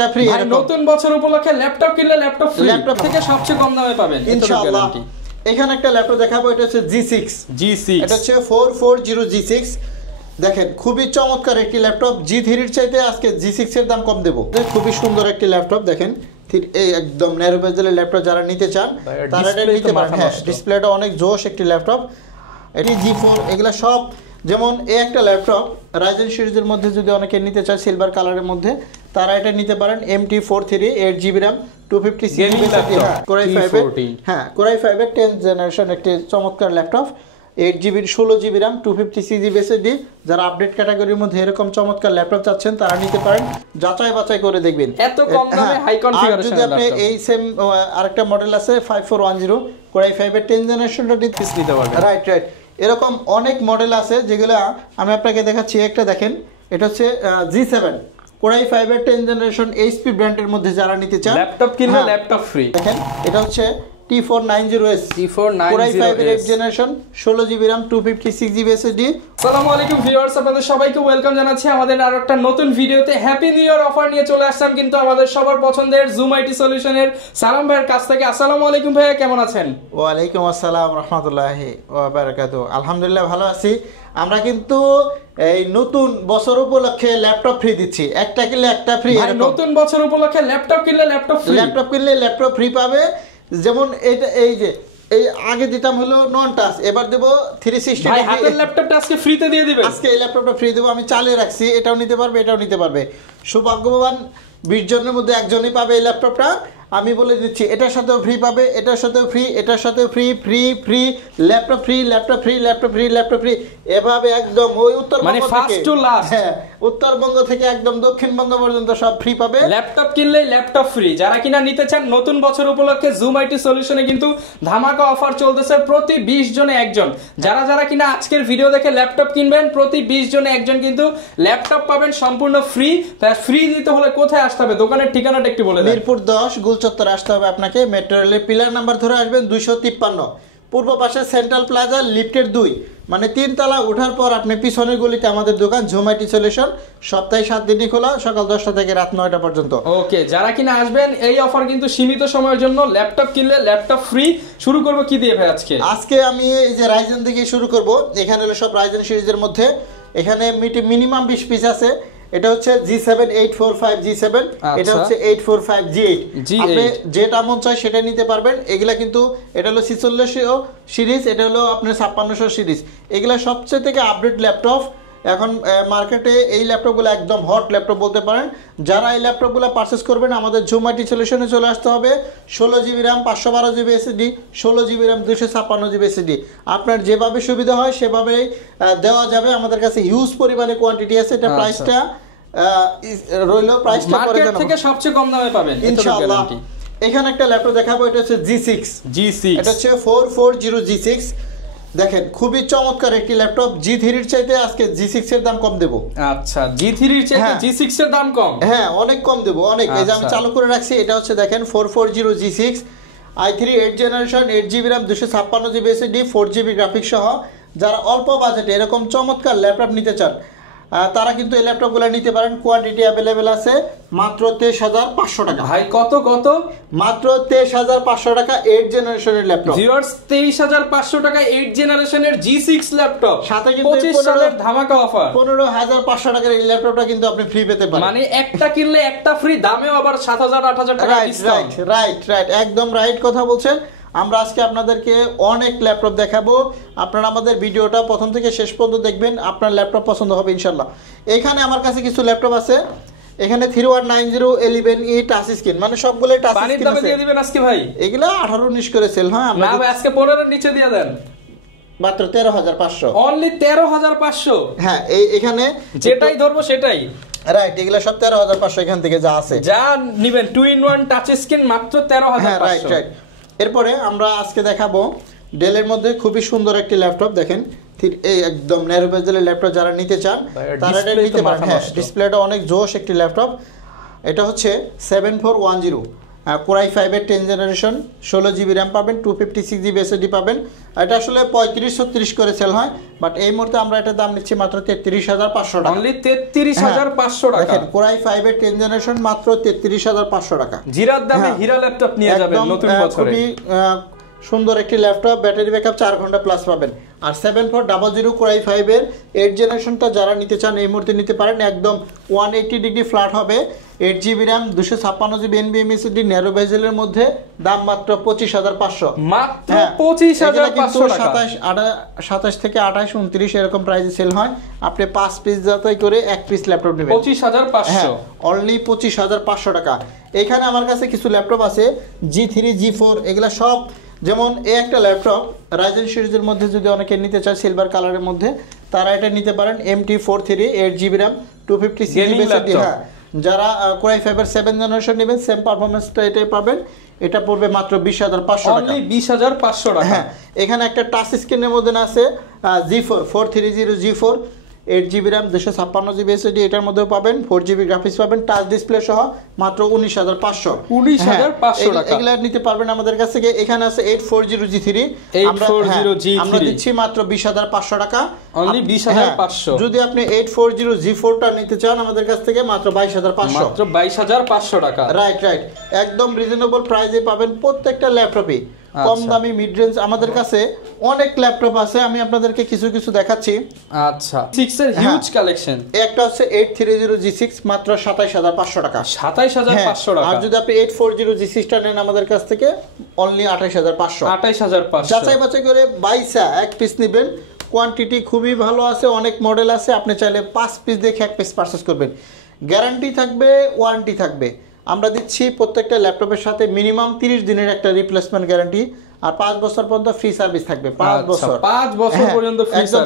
একটা ফ্রি। ভাই নতুন বছর উপলক্ষে ল্যাপটপ কিনলে ল্যাপটপ ফ্রি, ল্যাপটপ থেকে সবচেয়ে কম দামে পাবেন ইনশাআল্লাহ। এখানে একটা ল্যাপটপ দেখাবো, এটা হচ্ছে G6, এটা হচ্ছে 440 G6। দেখেন খুবই চমৎকার একটি ল্যাপটপ, G3 এর চাইতে আজকে G6 এর দাম কম দেবো। খুবই সুন্দর একটি ল্যাপটপ, দেখেন এই একদম ন্যারো বেজেলের ল্যাপটপ যারা নিতে চান তারা এটা নিতে পারেন। হ্যাঁ, ডিসপ্লেটা অনেক জোশ একটি ল্যাপটপ। এটি G4 এগুলা সব, যেমন এই একটা ল্যাপটপ রাইজেন সিরিজের মধ্যে যদি অনেকে নিতে চায় সিলভার কালারের মধ্যে, তারা এটা নিতে পারেন। MT43 8GB RAM 256GB Core i5 হ্যাঁ Core i5 এর 10th জেনারেশন একটি চমৎকার laptop, 8GB 16GB RAM 256GB SSD। যারা আপডেট ক্যাটাগরির মধ্যে এরকম চমৎকার ল্যাপটপ চাচ্ছেন তারা নিতে পারেন, যাচাই বাছাই করে দেখবেন। এত কম দামে হাই কনফিগারেশন যদি আপনি এই সেম আরেকটা মডেল আছে 5410 Core i5 এর 10th জেনারেশনটা নিতে পারবেন। রাইট এরকম অনেক মডেল আছে যেগুলো আমি আপনাকে দেখাচ্ছি। একটা দেখেন, এটা হচ্ছে G7 Core i5 এর 10th জেনারেশন HP ব্র্যান্ডের মধ্যে যারা নিতে চান ল্যাপটপ কিনলে ল্যাপটপ ফ্রি। দেখেন এটা হচ্ছে T490S Core i5 এর 8th generation 16GB RAM 256GB SSD। আসসালামু আলাইকুম ভিউয়ার্স, আপনাদের সবাইকে ওয়েলকাম জানাচ্ছি আমাদের আরো একটা নতুন ভিডিওতে। হ্যাপি নিউ ইয়ার অফার নিয়ে চলে আসলাম কিন্তু আমাদের সবার পছন্দের জুম আইটি সলিউশনের সালাম ভাইয়ের কাছ থেকে। আসসালামু আলাইকুম ভাইয়া, কেমন আছেন? ওয়ালাইকুম আসসালাম রাহমাতুল্লাহি ওয়া বারাকাতুহু। আলহামদুলিল্লাহ ভালো আছি। আমরা কিন্তু এই নতুন বছর উপলক্ষে ল্যাপটপ ফ্রি দিচ্ছি, একটা কিনলে একটা ফ্রি। নতুন বছর উপলক্ষে ল্যাপটপ কিনলে ল্যাপটপ ফ্রি, ল্যাপটপ কিনলে ল্যাপটপ ফ্রি পাবে। যেমন এটা এই যে এই আগে দিতাম হলো নন টাচ, এবার দেব 360। ভাই হাতের ল্যাপটপটা আজকে ফ্রিতে দিয়ে দিবেন। আজকে এই ল্যাপটপটা ফ্রি দেব, আমি চালিয়ে রাখছি। এটাও নিতে পারবে, এটাও নিতে পারবে। সৌভাগ্যবান 20 জনের মধ্যে একজনই পাবে এই ল্যাপটপটা। আমি বলে দিচ্ছি, এটার সাথেও ফ্রি পাবে, এটার সাথেও ফ্রি, এটার সাথেও free, free free laptop free, laptop free, laptop free, laptop free, এভাবে একদম ওই উত্তরবঙ্গ থেকে ফার্স্ট টু লাস্ট, হ্যাঁ উত্তরবঙ্গ থেকে একদম দক্ষিণবঙ্গ পর্যন্ত সব ফ্রি পাবে। ল্যাপটপ কিনলে ল্যাপটপ ফ্রি। যারা কিনা নিতে চান নতুন বছর উপলক্ষে জুম আইটি সলিউশনে কিন্তু ধামাকা অফার চলতেছে, প্রতি 20 জনে একজন। যারা কিনা আজকের ভিডিও দেখে ল্যাপটপ কিনবেন, প্রতি 20 জনে একজন কিন্তু ল্যাপটপ পাবেন সম্পূর্ণ ফ্রি। ফ্রি দিতে হলে কোথায় আসতে হবে, দোকানের ঠিকানাটা একটু বলে দেন। মিরপুর 10 গুলচত্বরে আসতে হবে আপনাকে। মেট্রো রেলের পিলার নাম্বার ধরে আসবেন 253, পূর্ব পাশে সেন্ট্রাল প্লাজা লিফটের 2, মানে 3 তলা ওঠার পর আপনি পিছনের গলিতে আমাদের দোকান জুম আইটি সলিউশন। সপ্তাহে 7 দিনই খোলা, সকাল 10টা থেকে রাত 9টা পর্যন্ত। ওকে, যারা কিনা আসবেন এই অফার কিন্তু সীমিত সময়ের জন্য। ল্যাপটপ কিনলে ল্যাপটপ ফ্রি। শুরু করব কি দিয়ে ভাই আজকে আমি এই যে রাইজেন থেকে শুরু করব। এখানে হলো সব রাইজেন সিরিজের মধ্যে, এখানে মিনিমাম 20 পিস আছে। এটা হচ্ছে G7 845 G7, এটা হচ্ছে 845 G8। আপনি যেটা মন চায় সেটা নিতে পারবেন। এগুলা কিন্তু এটা হলো 4600 সিরিজ, এটা হলো আপনার 5600 সিরিজ। এগুলা সবচেয়ে থেকে আপডেট ল্যাপটপ এখন মার্কেটে। এই ল্যাপটপগুলো একদম হট ল্যাপটপ বলতে পারেন। যারা এই ল্যাপটপগুলো পারচেস করবেন আমাদের জুম আইটি সলিউশনে চলে আসতে হবে। 16GB RAM 512GB SSD, 16GB RAM 256GB SSD। আপনার যেভাবে সুবিধা হয় সেভাবেই দেওয়া যাবে। আমাদের কাছে হিউজ পরিমাণে কোয়ান্টিটি আছে। এটা প্রাইসটা রইলো, প্রাইসটা পরে জানাবো। মার্কেট থেকে সবচেয়ে কম দামে পাবেন ইনশাআল্লাহ। এখানে একটা ল্যাপটপ দেখাবো, এটা হচ্ছে G6, এটা হচ্ছে 440 G6। দেখেন খুবই চমৎকার একটি ল্যাপটপ, G3 এর চাইতে আজকে G6 এর দাম কম দেব। আচ্ছা, G3 এর চাইতে G6 এর দাম কম? হ্যাঁ অনেক কম দেব, অনেক। এই যে আমি চালু করে রাখছি, এটা হচ্ছে দেখেন 440 G6 i3 8th generation 8GB RAM 256GB SSD 4GB graphics সহ। যারা অল্প বাজেটে এরকম চমৎকার ল্যাপটপ নিতে চান তারা কিন্তু এই ল্যাপটপগুলো নিতে পারেন। কোয়ান্টিটি অ্যাভেলেবেল আছে মাত্র 23,500 টাকা। ভাই কত মাত্র 23,500 টাকা 8th জেনারেশনের ল্যাপটপ। ভিউয়ার্স 23,500 টাকা 8th জেনারেশনের G6 ল্যাপটপ, সাথে কিন্তু 25 সালের ধামাকা অফার। 15,500 টাকার এই ল্যাপটপটা কিন্তু আপনি ফ্রি পেতে পারেন। মানে একটা কিনলে একটা ফ্রি, দামেও আবার 7,000 8,000 টাকা ডিসকাউন্ট। রাইট একদম রাইট কথা বলছেন। আমরা আজকে আপনাদেরকে অনেক ল্যাপটপ দেখাবো। আপনারা আমাদের ভিডিওটা প্রথম থেকে শেষ পর্যন্ত দেখবেন, আপনার ল্যাপটপ পছন্দ হবে ইনশাল্লাহ। এখানে আমার কাছে কিছু ল্যাপটপ আছে। এখানে 3190 টাচ স্ক্রিন, মানে সবগুলো টাচ স্ক্রিন। পানির দামে দিয়ে দিবেন আজকে ভাই? এগুলো 18-19 করে সেল হয়। আমরা আজকে 15 এর নিচে দিয়ে দেন, মাত্র 13,500, অনলি 13,500। হ্যাঁ এখানে যেটাই ধরবো সেটাই। রাইট, এগুলো সব 13,500 এখান থেকে যা আছে যা নিবেন 2-in-1 টাচ স্ক্রিন মাত্র 13,500। রাইট। এরপরে আমরা আজকে দেখাবো ডেলের মধ্যে খুবই সুন্দর একটি ল্যাপটপ। দেখেন এই একদম ন্যারো বেজেলের ল্যাপটপ যারা নিতে চান তারা এটা নিতে পারেন। হ্যাঁ, ডিসপ্লেটা অনেক জোশ একটি ল্যাপটপ। এটা হচ্ছে 7410 কোরাই 5-এর 10 জেনারেশন 16 জিবি র্যাম পাবেন, 256 জিবি এসএসডি পাবেন। এটা আসলে 35-36 করে সেল হয়, বাট এই মুহূর্তে আমরা এটার দাম নিচ্ছি মাত্র 33,500 টাকা। অনলি 33,500 টাকা। দেখেন কোরাই 5-এর 10 জেনারেশন মাত্র 33,500 টাকা। জিরার দামে হীরা ল্যাপটপ নিয়ে যাবেন নতুন বছরে। খুবই সুন্দর একটি ল্যাপটপ, ব্যাটারি ব্যাকআপ 4 ঘন্টা প্লাস পাবেন। আর 7400 কোরাই 5-এর 8 জেনারেশনটা যারা নিতে চান এই মুহূর্তে নিতে পারেন। একদম 180 ডিগ্রি ফ্ল্যাট হবে, 8 GB RAM, 256 GB NVMe SSD, narrow বেজেলের মধ্যে, দাম মাত্র 25,500। মাত্র 25,500 টাকা। 27 থেকে 28, 29 এরকম প্রাইসে সেল হয়। আপনি 5 পিস যাতাই করে 1 পিস ল্যাপটপ নেবেন 25,500, অনলি 25,500 টাকা। এখানে আমার কাছে কিছু ল্যাপটপ আছে G3 G4, এগুলা সব, যেমন এই একটা ল্যাপটপ রাইজেন সিরিজের মধ্যে যদি অনেকে নিতে চায় সিলভার কালারের মধ্যে, তারা এটা নিতে পারেন। MT43 8 GB RAM, 256 GB SSD. হ্যাঁ, যারা কোরাই 5-এর 7 জেনারেশন নেবেন সেম পারফরম্যান্সটা এটাই পাবেন। এটা পড়বে মাত্র 20,500 টাকা। অনলি 20,500 টাকা। হ্যাঁ, এখানে একটা টাচ স্ক্রিনের মধ্যে আছে G4 430 G4, 8 GB RAM, 256 GB SSD, এটার মধ্যেও পাবেন, 4 জিবি গ্রাফিক্স পাবেন, টাচ ডিসপ্লে সহ মাত্র 19,500। 19,500 টাকা। এগুলা নিতে পারবেন আমাদের কাছ থেকে। এখানে আছে 840 G3, আমরা দিচ্ছি মাত্র 20,500 টাকা। অনলি 20,500। যদি আপনি 840 G4টা নিতে চান আমাদের কাছ থেকে মাত্র 22,500। মাত্র 22,500 টাকা। রাইট, একদম রিজনেবল প্রাইসে পাবেন প্রত্যেকটা ল্যাপটপে। কম দামি মিড রেঞ্জ আমাদের কাছে অনেক ল্যাপটপ আছে, আমি আপনাদেরকে কিছু কিছু দেখাচ্ছি। আচ্ছা, 6 এর হিউজ কালেকশন। একটা হচ্ছে 830 G6 মাত্র 27,500 টাকা। 27,500 টাকা। আর যদি আপনি 840 G6টা নেন আমাদের কাছ থেকে অনলি 28,500। 28,500। যাচাই বাছাই করে 22 এক পিস নেবেন, কোয়ান্টিটি খুবই ভালো আছে, অনেক মডেল আছে, আপনি চাইলে 5 পিস দেখে 1 পিস পারচেজ করবেন। গ্যারান্টি থাকবে, ওয়ারেন্টি থাকবে। আমরা দিচ্ছি প্রত্যেকটা ল্যাপটপের সাথে মিনিমাম 30 দিনের একটা রিপ্লেসমেন্ট গ্যারান্টি, আর 5 বছর পর্যন্ত ফ্রি সার্ভিস থাকবে। 5 বছর পর্যন্ত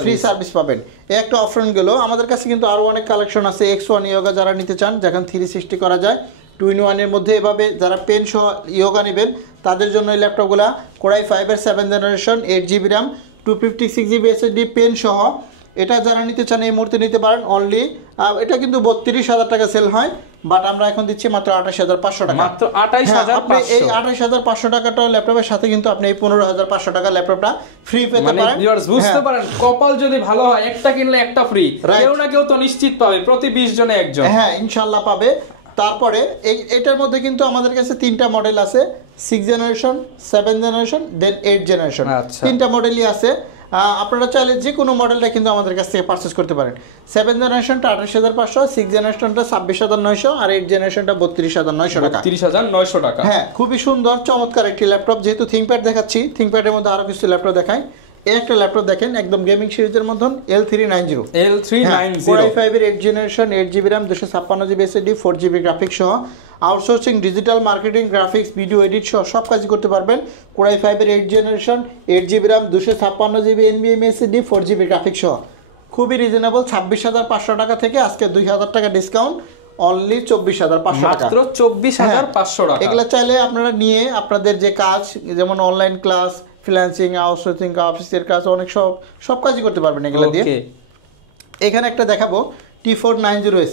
ফ্রি সার্ভিস পাবেন। এই একটা অফার গেল। আমাদের কাছে কিন্তু আরো অনেক কালেকশন আছে। X1 ইয়োগা যারা নিতে চান, যেখানে 360 করা যায়, 2-in-1 এর মধ্যে, এভাবে যারা পেন সহ ইয়োগা নেবেন তাদের জন্য এই ল্যাপটপগুলা। কোরাই 5-এর 7 generation, 8 GB RAM, 256 GB SSD, pen সহ। এটা যারা নিতে চান এই মুহূর্তে নিতে পারেন অনলি, এটা কিন্তু 32,000 টাকা সেল হয়, বাট আমরা এখন দিচ্ছি মাত্র 28,500 টাকা। মাত্র 28,500। এই 28,500 টাকাটা ল্যাপটপের সাথে কিন্তু আপনি এই 15,500 টাকা ল্যাপটপটা ফ্রি পেতে পারেন। ভিউয়ার্স বুঝতে পারেন, কপাল যদি ভালো হয় একটা কিনলে একটা ফ্রি, কেউ না কেউ তো নিশ্চিত পাবে, প্রতি 20 জনে একজন। হ্যাঁ, ইনশাআল্লাহ পাবে। তারপরে এটার মধ্যে কিন্তু আমাদের কাছে 3টা মডেল আছে, 6 জেনারেশন, 7 জেনারেশন, দেন 8 জেনারেশন। 3টা মডেলই আছে। আপনারা চাইলে যে কোনো মডেলটা কিন্তু আমাদের কাছ থেকে পারচেজ করতে পারেন। 7 জেনারেশনটা 28,500, 6 জেনারেশনটা 26,900, আর 8 জেনারেশনটা 32,900 টাকা। 32,900 টাকা। হ্যাঁ, খুবই সুন্দর চমৎকার একটি ল্যাপটপ। যেহেতু থিংকপ্যাড দেখাচ্ছি, থিংকপ্যাডের মধ্যে আরো কিছু ল্যাপটপ দেখাই। এই একটা ল্যাপটপ দেখেন, একদম গেমিং সিরিজের মতন, L390 কোরাই 5-এর 8 generation, 8 GB RAM, 256 GB SSD, 4 GB graphics সহ। Outsourcing, digital marketing, graphics, video edit সহ সব কাজই করতে পারবেন। কোরাই 5-এর 8 generation, 8 GB RAM, 256 GB NVMe SSD, 4 GB graphics সহ। খুবই রিজনেবল, 26,500 টাকা থেকে আজকে 2,000 টাকা ডিসকাউন্ট, অনলি 24,500 টাকা। মাত্র 24,500 টাকা। এগুলা চাইলে আপনারা নিয়ে আপনাদের যে কাজ, যেমন অনলাইন ক্লাস, ফ্রিল্যান্সিং, আউটসোর্সিং, অফিসের কাজ, অনেক সব কাজই করতে পারবেন এগুলা দিয়ে। এখানে একটা দেখাবো T490S,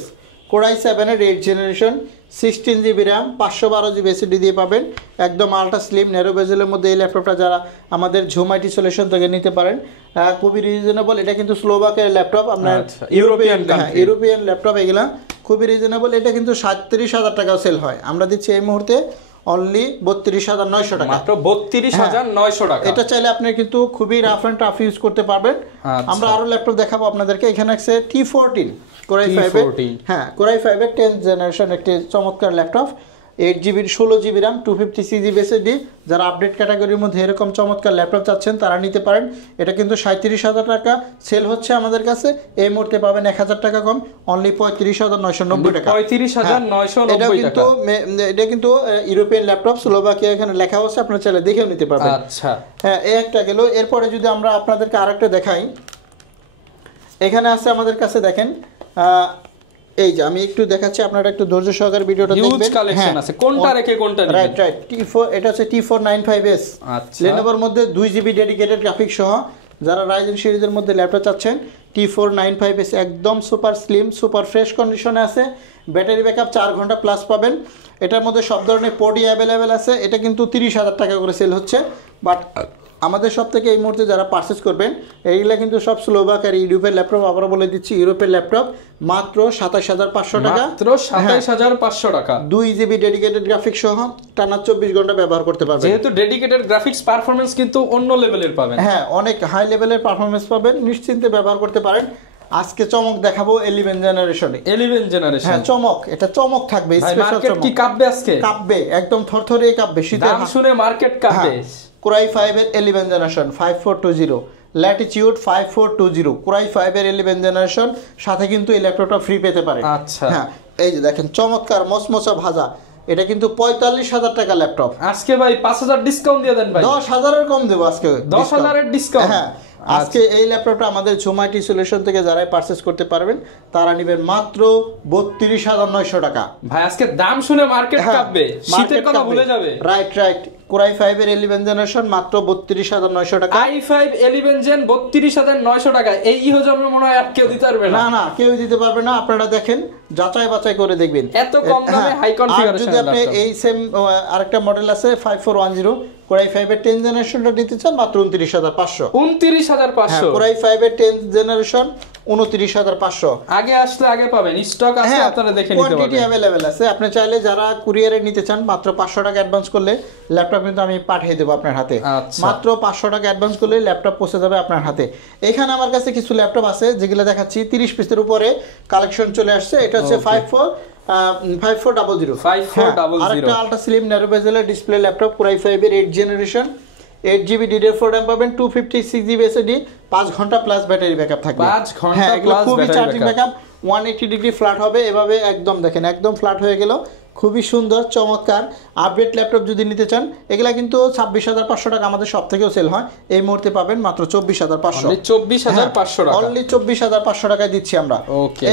কোরাই 7-এর 8 generation, 16 GB RAM, 512 GB SSD দিয়ে পাবেন। একদম আল্ট্রা স্লিম ন্যারো বেজেলের মধ্যে এই ল্যাপটপটা যারা আমাদের জুম আইটি সলিউশন থেকে নিতে পারেন, খুবই রিজনেবল। এটা কিন্তু স্লোভাকের ল্যাপটপ, আপনার ইউরোপিয়ান ল্যাপটপ, এগুলা খুবই রিজনেবল। এটা কিন্তু 37,000 টাকা সেল হয়, আমরা দিচ্ছি এই মুহূর্তে অনলি 32,900 টাকা। মাত্র 32,900 টাকা। এটা চাইলে আপনি কিন্তু খুবই রাফ এন্ড টাফ ইউজ করতে পারবেন। আমরা আরো ল্যাপটপ দেখাবো আপনাদেরকে। এখানে আছে T14 কোরাই 5-এর, হ্যাঁ, কোরাই 5-এর 10 জেনারেশন একটি চমৎকার laptop, 8 GB 16 GB RAM, 256 GB SSD. যারা আপডেট ক্যাটাগরির মধ্যে এরকম চমৎকার ল্যাপটপ চাচ্ছেন তারা নিতে পারেন। এটা কিন্তু 37,000 টাকা সেল হচ্ছে আমাদের কাছে, এই মুহূর্তে পাবেন 1,000 টাকা কম, অনলি 35,990 টাকা। 35,990 টাকা। এটা কিন্তু ইউরোপিয়ান ল্যাপটপ, স্লোভাকিয়া এখানে লেখা আছে, আপনারা চাইলে দেখেও নিতে পারবেন। আচ্ছা, হ্যাঁ, এই একটা গেল। এরপরে যদি আমরা আপনাদেরকে আরেকটা দেখাই, এখানে আছে আমাদের কাছে, দেখেন, এই যে আমি একটু দেখাচ্ছি, আপনারা একটু ধৈর্য সহকারে ভিডিওটা দেখবেন। হিউজ কালেকশন আছে, কোনটা রেখে কোনটা নেবেন। রাইট, T4, এটা হচ্ছে T495S, আচ্ছা, লেনোভোর মধ্যে 2 জিবি ডেডিকেটেড গ্রাফিক্স সহ। যারা রাইজেন সিরিজের মধ্যে ল্যাপটপ চাচ্ছেন, T495S একদম সুপার স্লিম, সুপার ফ্রেশ কন্ডিশনে আছে। ব্যাটারি ব্যাকআপ 4 ঘন্টা প্লাস পাবেন। এটার মধ্যে সব ধরনের পডি অ্যাভেলেবেল আছে। এটা কিন্তু 30,000 টাকা করে সেল হচ্ছে, বাট আমাদের সব থেকে এই মুহূর্তে যারা পারচেস করবেন এইগুলা কিন্তু সব স্লোভাক আর ইউরোপের ল্যাপটপ। আবারও বলে দিচ্ছি, ইউরোপের ল্যাপটপ মাত্র 27,500 টাকা, মাত্র 27,500 টাকা। 2 জিবি ডেডিকেটেড গ্রাফিক্স সহ টানা 24 ঘন্টা ব্যবহার করতে পারবেন। যেহেতু ডেডিকেটেড গ্রাফিক্স পারফরম্যান্স কিন্তু অন্য লেভেলের পাবেন। হ্যাঁ, অনেক হাই লেভেলের পারফরম্যান্স পাবেন, নিশ্চিন্তে ব্যবহার করতে পারেন। আজকে চমক দেখাবো 11 জেনারেশনে। 11 জেনারেশন, হ্যাঁ চমক, এটা চমক থাকবে, স্পেশাল মার্কেট চমক। কি কাঁপবে আজকে? কাঁপবে, একদম থরথরে কাঁপবে। দাম শুনে মার্কেট কাঁপবে। কোরাই 5 এর 11 জেনারেশন 5420, ল্যাটিটিউড 5420, কোরাই 5 এর 11 জেনারেশন, সাথে কিন্তু এই ল্যাপটপটা ফ্রি পেতে পারেন। আচ্ছা, হ্যাঁ এই যে দেখেন চমৎকার মসমসা ভাজা, এটা কিন্তু 45,000 টাকা ল্যাপটপ। আজকে ভাই 5,000 ডিসকাউন্ট দিয়ে দেন ভাই। 10,000 এর কম দেবো আজকে, 10,000 এর ডিসকাউন্ট। হ্যাঁ, আজকে এই ল্যাপটপটা আমাদের জোম্যাটো সলিউশন থেকে যারাই পারচেজ করতে পারবেন তারা নেবেন মাত্র 32,900 টাকা। ভাই আজকে দাম শুনে মার্কেট কাঁপবে, শীতের কথা ভুলে যাবে। রাইট রাইট, কোরাই 5 এর 11 জেনারেশন মাত্র 32,900 টাকা। i5 11 জেন 32,900 টাকা। এই ইহো জন্ম মনে হয় আর কেউ দিতে পারবে না। না না, কেউ দিতে পারবে না। আপনারা দেখেন, যাচাই বাছাই করে দেখবেন। এত কম দামে হাই কনফিগারেশন। যদি আপনি এই সেম আরেকটা মডেল আছে 5410, কোরাই 5 এর 10 জেনারেশনটা নিতে চান মাত্র 29,500। 29,500। কোরাই 5 এর 10 জেনারেশন 29,500। আগে আসলে আগে পাবেন, স্টক আছে, আপনারা দেখে নিতে পারবেন। কোয়ান্টিটি अवेलेबल আছে। আপনি চাইলে যারা কুরিয়ারে নিতে চান মাত্র 500 টাকা অ্যাডভান্স করলে ল্যাপটপ কিন্তু আমি পাঠিয়ে দেব আপনার হাতে। মাত্র 500 টাকা অ্যাডভান্স করলে ল্যাপটপ পৌঁছে যাবে আপনার হাতে। এখানে আমার কাছে কিছু ল্যাপটপ আছে যেগুলো দেখাচ্ছি, 30 পিসের উপরে কালেকশন চলে আসছে। এটা হচ্ছে 5400। আরেকটা আলট্রা স্লিম ন্যারো বেজেলের ডিসপ্লে ল্যাপটপ, কোরাই 5 এর 8 জেনারেশন, 8GB DDR4 RAM পাবেন, 256GB SSD, 5 ঘন্টা প্লাস ব্যাটারি ব্যাকআপ থাকবে। 5 ঘন্টা plus charging backup, 180 degree flat হবে। এভাবে একদম দেখেন, একদম ফ্ল্যাট হয়ে গেল। খুবই সুন্দর চমৎকার আপডেট ল্যাপটপ যদি নিতে চান, এগুলা কিন্তু 26,500 টাকা আমাদের সব থেকেও সেল হয়। এই মুহূর্তে পাবেন মাত্র 24,500। 24,500 টাকা, অনলি 24,500 টাকায় দিচ্ছি আমরা।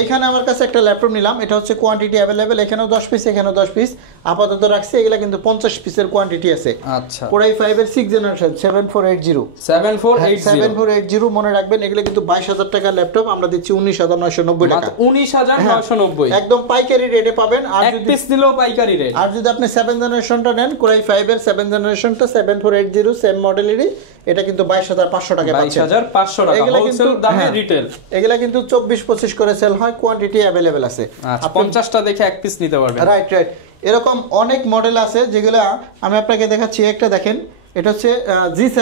এইখানে আমার কাছে একটা ল্যাপটপ নিলাম, এটা হচ্ছে কোয়ান্টিটি অ্যাভেলেবেল। এখানেও 10 পিস, এখানেও 10 পিস আপাতত রাখছি। এগুলা কিন্তু 50 পিসের কোয়ান্টিটি আছে। আচ্ছা, কোরাই 5 এর 6 জেনারেশন 7480 মনে রাখবেন। এগুলা কিন্তু 22,000 টাকা ল্যাপটপ, আমরা দিচ্ছি 19,990 টাকা। 19,990 একদম পাইকারি রেটে পাবেন। আর এক পিস নিলেও পাইকারি রেট। আর যদি আপনি 7 জেনারেশনটা নেন, কোরাই 5 এর 7 জেনারেশনটা 7480 সেম মডেলেরই, এটা কিন্তু 22,500 টাকা পাচ্ছেন। 22,500 টাকা হোলসেল দামে রিটেল। এগুলা কিন্তু 24-25 করে সেল হয়, কোয়ান্টিটি अवेलेबल আছে। আচ্ছা, 50টা দেখে এক পিস নিতে পারবেন। রাইট রাইট, এরকম অনেক মডেল আছে যেগুলা আমি আপনাকে দেখাচ্ছি। একটা দেখেন, এটা হচ্ছে G7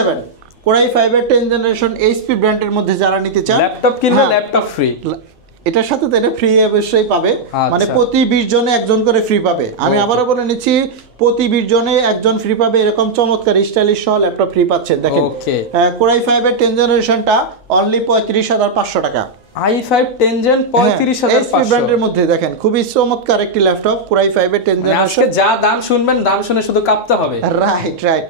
কোরাই 5 এর 10 জেনারেশন HP ব্র্যান্ডের মধ্যে যারা নিতে চান, ল্যাপটপ কিনলে ল্যাপটপ ফ্রি। এটার সাথে এটা ফ্রি অবশ্যই পাবে, মানে প্রতি 20 জনে একজন করে ফ্রি পাবে। আমি আবারও বলে নিচ্ছি, প্রতি 20 জনে একজন ফ্রি পাবে। এরকম চমৎকার স্টাইলিশ সহ ল্যাপটপ ফ্রি পাচ্ছেন। দেখেন, কোরাই 5 এর 10 জেনারেশনটা অনলি 35,500 টাকা। i5 10 জেন 35,500 ব্র্যান্ডের মধ্যে দেখেন, খুবই চমৎকার একটি ল্যাপটপ কোরাই 5 এর 10 জেনারেশন। আজকে যা দাম শুনবেন, দাম শুনে শুধু কাঁপতে হবে। Right right.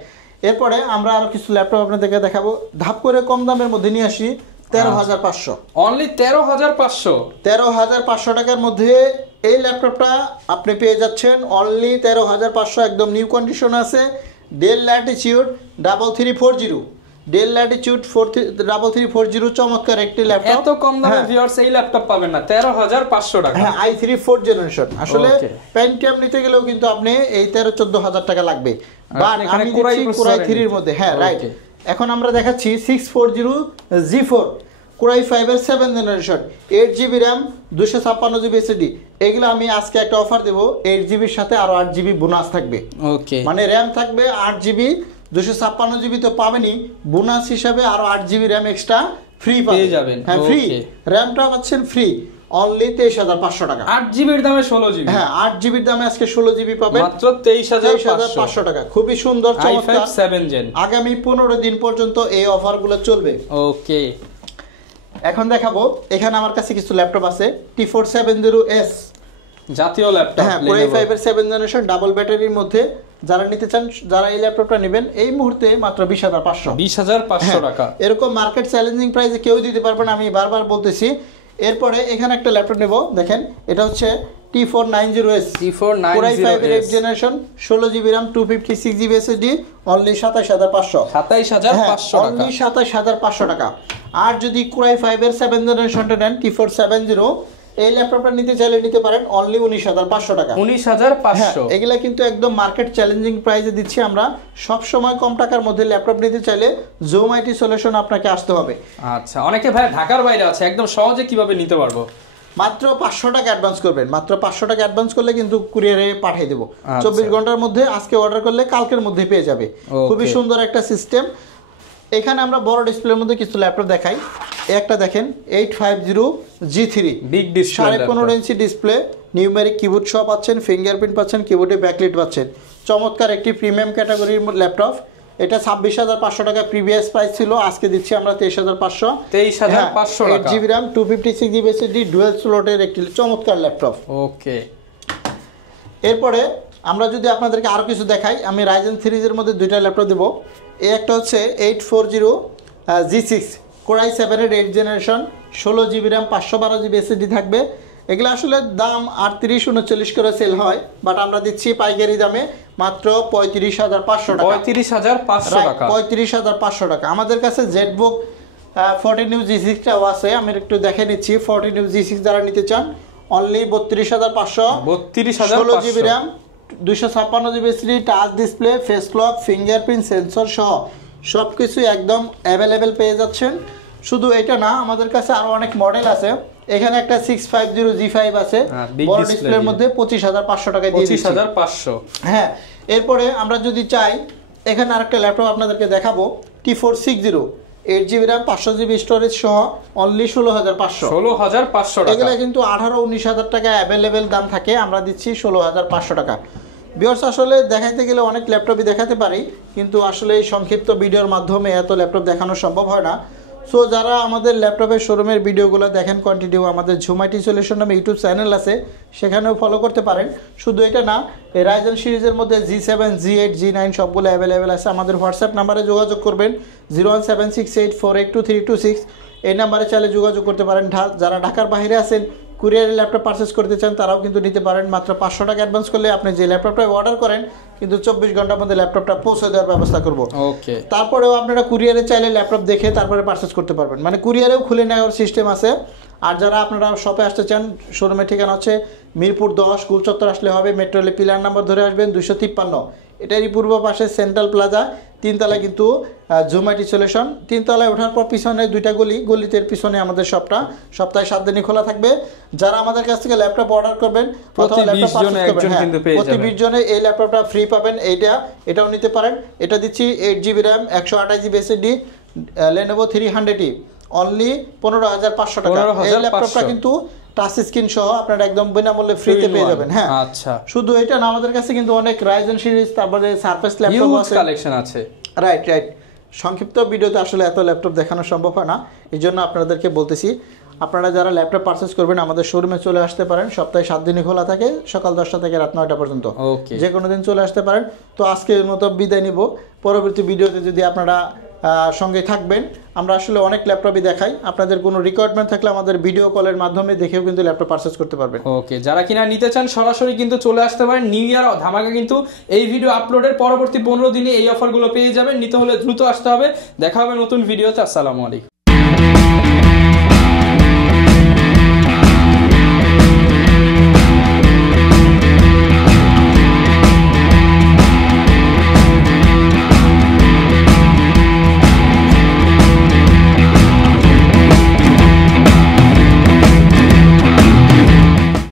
এরপরে আমরা আরো কিছু ল্যাপটপ আপনাদেরকে দেখাবো। ধাপ করে কম দামের মধ্যে নিয়ে আসি 13,500। অনলি 13,500। 13,500 টাকার মধ্যে এই ল্যাপটপটা আপনি পেয়ে যাচ্ছেন অনলি 13,500। একদম নিউ কন্ডিশন আছে। ডেল ল্যাটিটিউড 3340, ডেল ল্যাটিটিউড 3340 চমৎকার একটি ল্যাপটপ। এত কম দামে ভিউয়ার্স এই ল্যাপটপ পাবেন না, 13,500 টাকা। হ্যাঁ, i3 4th জেনারেশন। আসলে পেন্টিয়াম নিতে গেলেও কিন্তু আপনি এই 13-14,000 টাকা লাগবে। বাট আমি দিচ্ছি কোরাই 3 এর মধ্যে। হ্যাঁ রাইট। এখন আমরা দেখাচ্ছি 640G4 কোরাই 5 এর 7 generation, 8GB RAM, 256GB SSD। এগুলো আমি আজকে একটা অফার দেব, 8GB এর সাথে আরো 8GB বোনাস থাকবে। ওকে, মানে RAM থাকবে 8GB, 256GB তো পাবেনই, বোনাস হিসাবে আরো 8GB RAM এক্সট্রা ফ্রি পেয়ে যাবেন। হ্যাঁ, ফ্রি RAMটা পাচ্ছেন ফ্রি অনলি 23,500 টাকা। 8GB এর দামে 16GB। হ্যাঁ, 8GB এর দামে আজকে 16GB পাবেন মাত্র 23,500 টাকা। খুবই সুন্দর চমৎকার। i5 7 জেন আগামী 15 দিন পর্যন্ত এই অফারগুলো চলবে। ওকে, এখন দেখাবো, এখানে আমার কাছে কিছু ল্যাপটপ আছে। T470S জাতীয় ল্যাপটপ, হ্যাঁ, কোরাই 5 এর 7 জেনারেশন ডাবল ব্যাটারির মধ্যে যারা নিতে চান, যারা এই ল্যাপটপটা নেবেন এই মুহূর্তে মাত্র 20,500। 20,500 টাকা। এরকম মার্কেট চ্যালেঞ্জিং প্রাইসে কেউ দিতে পারবে না, আমি বারবার বলতেছি। এরপরে এখানে একটা ল্যাপটপ নেব, দেখেন এটা হচ্ছে T490S কোরাই 5 এর 8 generation, 16GB RAM, 256GB SSD, only 27,500। 27,500 only 27,500 টাকা। আর যদি কোরাই 5 এর 7 জেনারেশনটা নেন, T470, এই ল্যাপটপটা নিতে চাইলে নিতে পারেন অনলি 19,500 টাকা। 19,500। এগুলা কিন্তু একদম মার্কেট চ্যালেঞ্জিং প্রাইসে দিচ্ছি আমরা। সব সময় কম টাকার মধ্যে ল্যাপটপ নিতে চাইলে জুম আইটি সলিউশন আপনাকে আসতে হবে। আচ্ছা, অনেকে ভাই ঢাকার বাইরে আছে, একদম সহজে কিভাবে নিতে পারবো? মাত্র 500 টাকা অ্যাডভান্স করবেন। মাত্র 500 টাকা অ্যাডভান্স করলে কিন্তু কুরিয়ারে পাঠিয়ে দেবো। 24 ঘন্টার মধ্যে, আজকে অর্ডার করলে কালকের মধ্যে পেয়ে যাবে। খুবই সুন্দর একটা সিস্টেম। এখানে আমরা বড় ডিসপ্লের মধ্যে কিছু ল্যাপটপ দেখাই। একটা দেখেন 850G3 big display, 15.5 inch display, numeric keyboard সহ পাচ্ছেন, ফিঙ্গারপ্রিন্ট পাচ্ছেন, কিবোর্ডে ব্যাকলাইট পাচ্ছেন। চমৎকার একটি প্রিমিয়াম ক্যাটাগরির ল্যাপটপ। এটা 26,500 টাকা প্রিভিয়াস প্রাইস ছিল, আজকে দিচ্ছি আমরা 23,500। 23,500 টাকা। 8GB RAM 256GB SSD dual স্লটের একটি চমৎকার ল্যাপটপ। ওকে, এরপরে আমরা যদি আপনাদেরকে আরও কিছু দেখাই, আমি রাইজেন সিরিজের মধ্যে দুইটা ল্যাপটপ দেবো। এই একটা হচ্ছে 840G6 Core i7-এর 8th generation, 16GB RAM 512GB SSD থাকবে। এগুলো আসলে দাম 38-39 করে সেল হয়, বাট আমরা দিচ্ছি পাইকারি দামে মাত্র 35,500 টাকা। 35,500 টাকা। 35,500 টাকা। আমাদের কাছে জেটবুক 14U G6টাও আছে, আমি একটু দেখে নিচ্ছি। 14U G6 যারা নিতে চান only 32,500। 16GB RAM 256GB SSD, touch display, face lock, fingerprint sensor সহ সব কিছু একদম অ্যাভেলেবেল পেয়ে যাচ্ছেন। শুধু এটা না, আমাদের কাছে আরও অনেক মডেল আছে। এখানে একটা 650G5 আছে বড় ডিসপ্লের মধ্যে, 25,500 টাকায় দিয়ে দিচ্ছি। 25,500। হ্যাঁ, এরপরে আমরা যদি চাই এখানে আরেকটা ল্যাপটপ আপনাদেরকে দেখাবো, T460 8GB RAM 500GB storage সহ অনলি 16,500। 16,500 টাকা। এগুলো কিন্তু 18-19,000 টাকা অ্যাভেলেবেল দাম থাকে, আমরা দিচ্ছি 16,500 টাকা। ভিউয়ার্স, আসলে দেখাইতে গেলে অনেক ল্যাপটপই দেখাতে পারি, কিন্তু আসলে এই সংক্ষিপ্ত ভিডিওর মাধ্যমে এত ল্যাপটপ দেখানো সম্ভব হয় না। সো যারা আমাদের ল্যাপটপের শোরুমের ভিডিওগুলো দেখেন কন্টিনিউ, আমাদের জুম আইটি সলিউশন নামে ইউটিউব চ্যানেল আছে, সেখানেও ফলো করতে পারেন। শুধু এটা না, এই রাইজেন সিরিজের মধ্যে G7, G8, G9 সবগুলো অ্যাভেলেবেল আছে। আমাদের হোয়াটসঅ্যাপ নাম্বারে যোগাযোগ করবেন 01768482326। এই নাম্বারে চাইলে যোগাযোগ করতে পারেন। যারা ঢাকার বাইরে আছেন, কুরিয়ারে ল্যাপটপ পারচেস করতে চান, তারাও কিন্তু নিতে পারেন। মাত্র 500 টাকা অ্যাডভান্স করলে আপনি যে ল্যাপটপটা অর্ডার করেন কিন্তু 24 ঘন্টার মধ্যে ল্যাপটপটা পৌঁছে দেওয়ার ব্যবস্থা করব। ওকে, তারপরেও আপনারা কুরিয়ারে চাইলে ল্যাপটপ দেখে তারপরে পারচেস করতে পারবেন, মানে কুরিয়ারেও খুলে নেওয়ার সিস্টেম আছে। আর যারা আপনারা শপে আসতে চান, শোরুমের ঠিকানা হচ্ছে মিরপুর 10 গুলচত্বর আসলে হবে। মেট্রো রেলের পিলার নাম্বার ধরে আসবেন 253, এটারই পূর্ব পাশে সেন্ট্রাল প্লাজা, 3 তলায় কিন্তু জুম আইটি সলিউশন। 3 তলায় ওঠার পর পিছনে 2টা গলিতে পিছনে আমাদের শপটা সপ্তাহে 7 দিনই খোলা থাকবে। যারা আমাদের কাছ থেকে ল্যাপটপ অর্ডার করবেন, প্রতি 20 জনে এই ল্যাপটপটা ফ্রি পাবেন। এটাও নিতে পারেন। এটা দিচ্ছি 8GB RAM 128GB SSD Lenovo 300E only 15,500 টাকা। এই ল্যাপটপটা কিন্তু টাচ স্ক্রিন সহ আপনারা একদম বিনামূল্যে ফ্রিতে পেয়ে যাবেন। হ্যাঁ, আচ্ছা, শুধু এটা না, আমাদের কাছে কিন্তু অনেক রাইজেন সিরিজ, তারপরে সারফেস ল্যাপটপ আছে, কালেকশন আছে। রাইট। সংক্ষিপ্ত ভিডিওতে আসলে এত ল্যাপটপ দেখানো সম্ভব হয় না, এই জন্য আপনাদেরকে বলতেছি, আপনারা যারা ল্যাপটপ পারচেস করবেন আমাদের শোরুমে চলে আসতে পারেন। সপ্তাহে 7 দিনই খোলা থাকে, সকাল 10টা থেকে রাত 9টা পর্যন্ত। যে কোনো দিন চলে আসতে পারেন। তো আজকের মতো বিদায় নিব। পরবর্তী ভিডিওতে যদি আপনারা সঙ্গে থাকবেন, আমরা আসলে অনেক ল্যাপটপই দেখাই। আপনাদের কোনো রিকোয়ারমেন্ট থাকলে আমাদের ভিডিও কলের মাধ্যমে দেখেও কিন্তু ল্যাপটপ পারচেস করতে পারবেন। ওকে, যারা কিনা নিতে চান সরাসরি কিন্তু চলে আসতে পারেন। নিউ ইয়ার ধামাকা কিন্তু এই ভিডিও আপলোডের পরবর্তী 15 দিনে এই অফারগুলো পেয়ে যাবেন। নিতে হলে দ্রুত আসতে হবে। দেখা হবে নতুন ভিডিওতে। আসসালামু আলাইকুম।